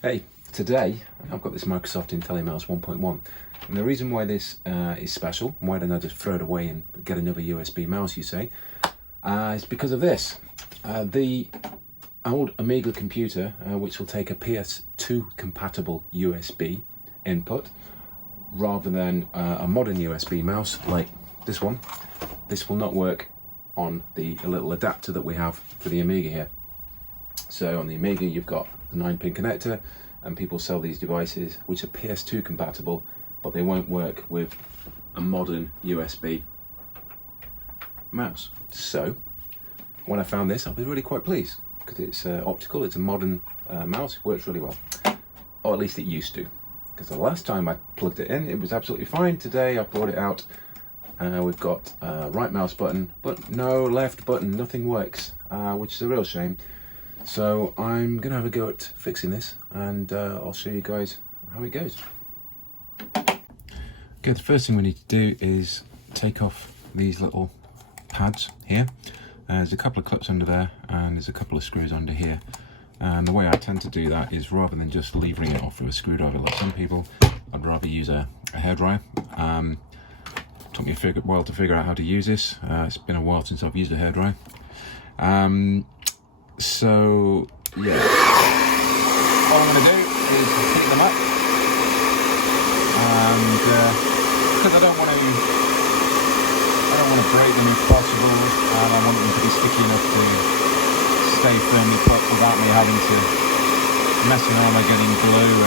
Hey, today I've got this Microsoft IntelliMouse 1.1, and the reason why this is special, why don't I just throw it away and get another USB mouse, you say, is because of this. The old Amiga computer, which will take a PS2 compatible USB input, rather than a modern USB mouse like this one, this will not work on the little adapter that we have for the Amiga here. So on the Amiga you've got the 9-pin connector, and people sell these devices which are PS2 compatible, but they won't work with a modern USB mouse. So when I found this, I was really quite pleased because it's optical, it's a modern mouse, it works really well, or at least it used to, because the last time I plugged it in it was absolutely fine. Today I brought it out, we've got right mouse button but no left button, nothing works, which is a real shame. So I'm gonna have a go at fixing this, and I'll show you guys how it goes. Okay, the first thing we need to do is take off these little pads here. There's a couple of clips under there and there's a couple of screws under here. And the way I tend to do that is, rather than just levering it off with a screwdriver like some people, I'd rather use a hairdryer. Took me a while to figure out how to use this. It's been a while since I've used a hairdryer. So yeah, all I'm going to do is pick them up, and because I don't want to break them if possible, and I want them to be sticky enough to stay firmly put without me having to mess around by getting glue,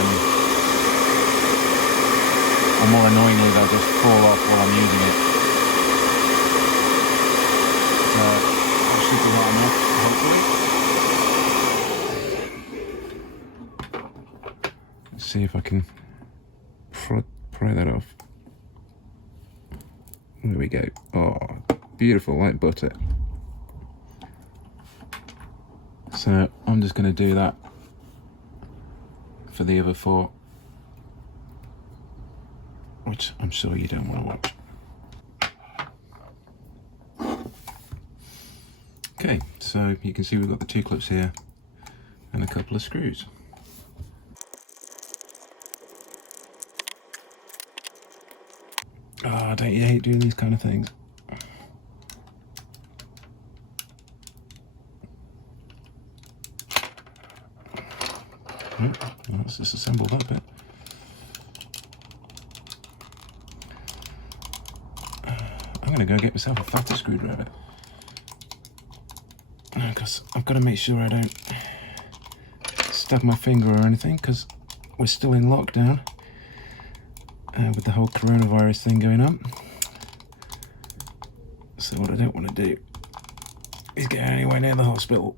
or more annoyingly they'll just fall off while I'm using it. So that should be hot enough, hopefully. See if I can pry that off. There we go. Oh, beautiful, like butter. So I'm just going to do that for the other four, which I'm sure you don't want to watch. Okay, so you can see we've got the two clips here and a couple of screws. Oh, don't you hate doing these kind of things? Let's disassemble that bit. I'm going to go get myself a fatter screwdriver, because I've got to make sure I don't stab my finger or anything, because we're still in lockdown. With the whole coronavirus thing going on. So what I don't want to do is get anywhere near the hospital.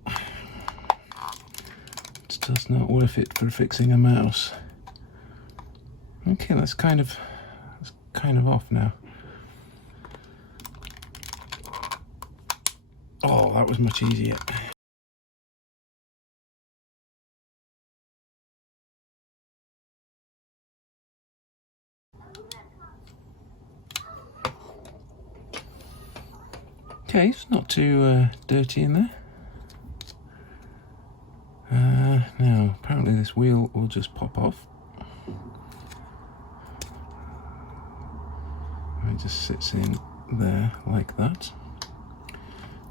It's just not worth it for fixing a mouse. Okay, that's kind of off now. Oh, that was much easier. Okay, it's not too dirty in there. Now, apparently this wheel will just pop off. It just sits in there like that.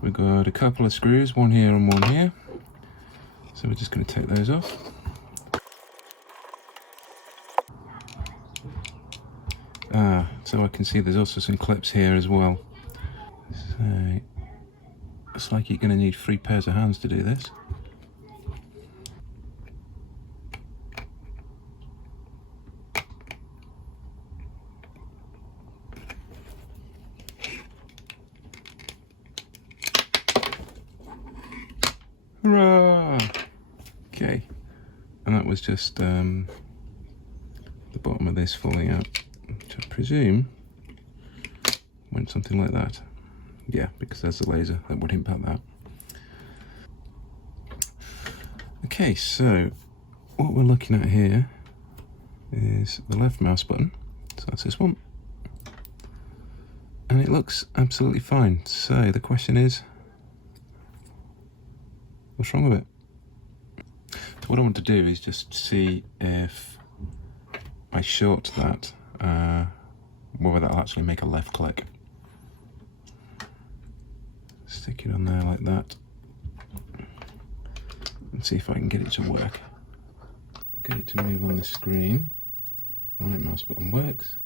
We've got a couple of screws, one here and one here. So we're just going to take those off. So I can see there's also some clips here as well. So it's like you're going to need 3 pairs of hands to do this. Hurrah! Okay, and that was just the bottom of this falling out, which I presume went something like that. Yeah, because there's a laser that would impact that. Okay, so what we're looking at here is the left mouse button, so that's this one, and it looks absolutely fine. So the question is, what's wrong with it? what I want to do is just see if I short that, whether that'll actually make a left click. Stick it on there like that, and see if I can get it to work. Get it to move on the screen. Right mouse button works.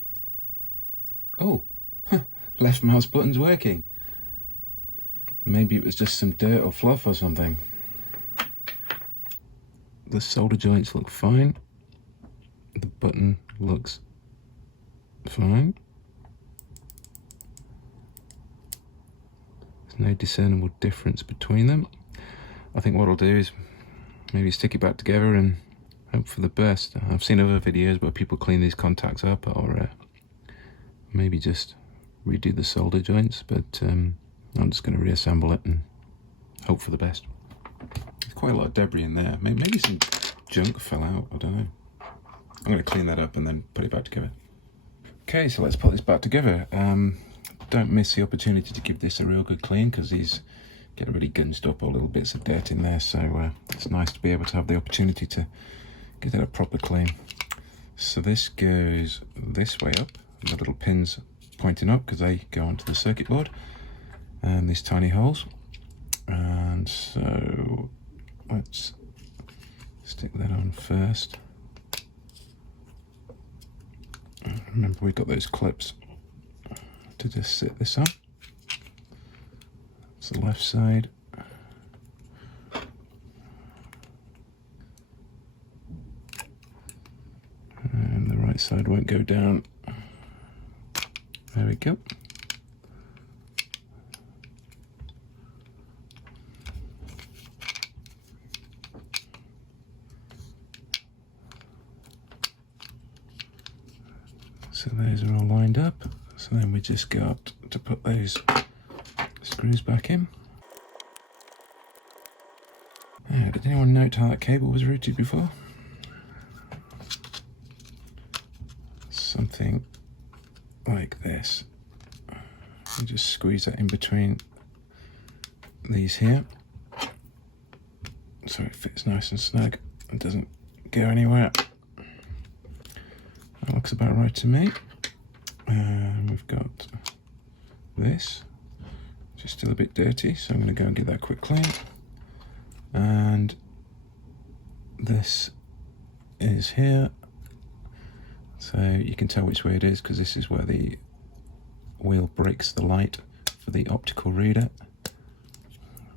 Oh, left mouse button's working. Maybe it was just some dirt or fluff or something. The solder joints look fine. The button looks fine. There's no discernible difference between them. I think what I'll do is maybe stick it back together and hope for the best. I've seen other videos where people clean these contacts up, or maybe just redo the solder joints, but I'm just going to reassemble it and hope for the best. There's quite a lot of debris in there. Maybe some junk fell out, I don't know. I'm going to clean that up and then put it back together. Okay, so let's put this back together. Don't miss the opportunity to give this a real good clean, because these get really gunged up, or little bits of dirt in there, so it's nice to be able to have the opportunity to give it a proper clean. So this goes this way up, the little pins pointing up because they go onto the circuit board, and these tiny holes. And so let's stick that on first. Remember, we've got those clips to just sit this on. It's the left side. And the right side won't go down. There we go. So those are all lined up. So then we just got to put those screws back in. Did anyone note how that cable was routed before? Something like this. You just squeeze that in between these here, so it fits nice and snug and doesn't go anywhere. That looks about right to me. And we've got this, which is still a bit dirty, so I'm going to go and get that quick clean. And this is here, so you can tell which way it is because this is where the wheel breaks the light for the optical reader.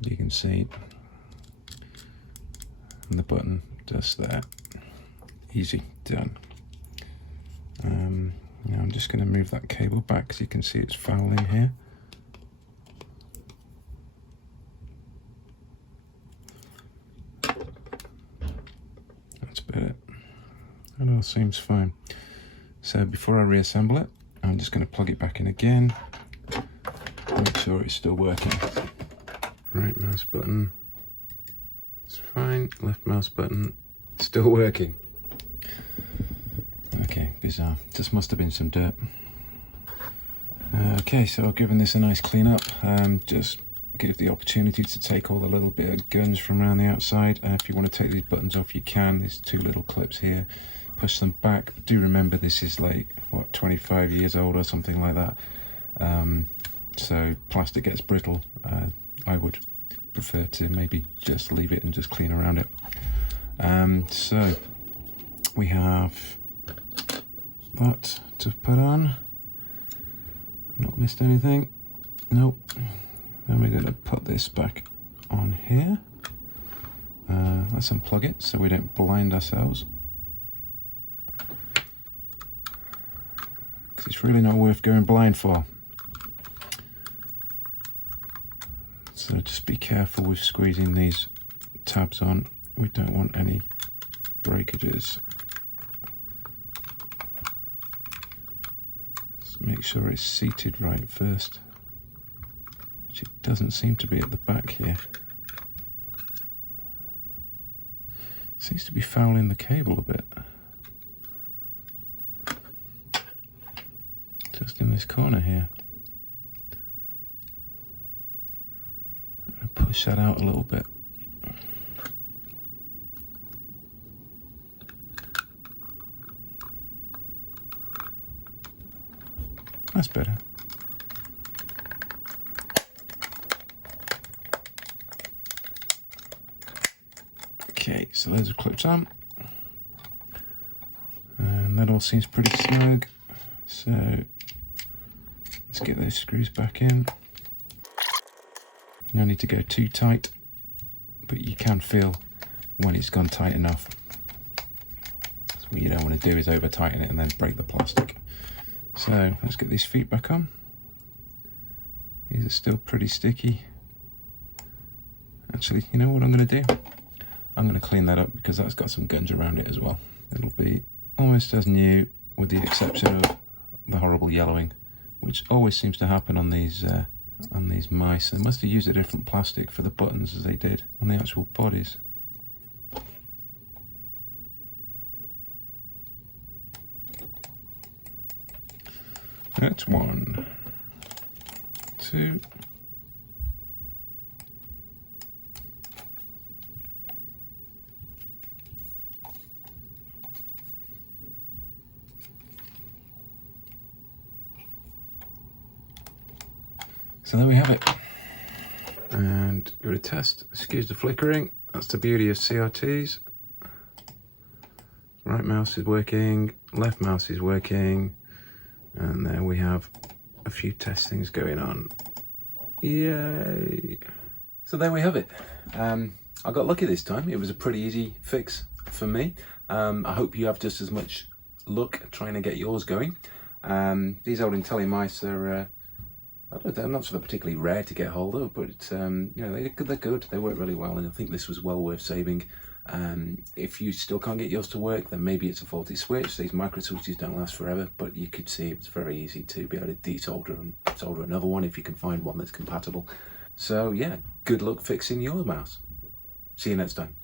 You can see, and the button does that. Easy, done. Now I'm just going to move that cable back because you can see it's fouling here. That's better. That all seems fine. So before I reassemble it, I'm just going to plug it back in again. Make sure it's still working. Right mouse button, it's fine. Left mouse button, still working. Okay, bizarre. Just must have been some dirt. Okay, so I've given this a nice clean up. Just give the opportunity to take all the little bit of guns from around the outside. If you want to take these buttons off, you can. There's two little clips here. Push them back. But do remember this is like, what, 25 years old or something like that. So plastic gets brittle. I would prefer to maybe just leave it and just clean around it. So we have that to put on. Not missed anything. Nope. Then we're going to put this back on here. Let's unplug it so we don't blind ourselves. Because it's really not worth going blind for. So just be careful with squeezing these tabs on. We don't want any breakages. Just make sure it's seated right first, which it doesn't seem to be at the back here. Seems to be fouling the cable a bit. Just in this corner here. Push that out a little bit. That's better. Okay, so those are clips on. And that all seems pretty snug. So let's get those screws back in. No need to go too tight, but you can feel when it's gone tight enough. So what you don't want to do is over tighten it and then break the plastic. So let's get these feet back on. These are still pretty sticky. Actually, you know what I'm going to do? I'm going to clean that up because that's got some gunge around it as well. It'll be almost as new with the exception of the horrible yellowing, which always seems to happen on these mice. They must have used a different plastic for the buttons as they did on the actual bodies. That's 1, 2. So there we have it. And give it a test. Excuse the flickering. That's the beauty of CRTs. Right mouse is working, left mouse is working, and there we have a few test things going on. Yay! So there we have it. I got lucky this time. It was a pretty easy fix for me. I hope you have just as much luck trying to get yours going. These old IntelliMice are they're not sort of particularly rare to get hold of, but you know, they're good. They work really well, and I think this was well worth saving. If you still can't get yours to work, then maybe it's a faulty switch. These micro switches don't last forever, but you could see it's very easy to be able to desolder and solder another one if you can find one that's compatible. So yeah, good luck fixing your mouse. See you next time.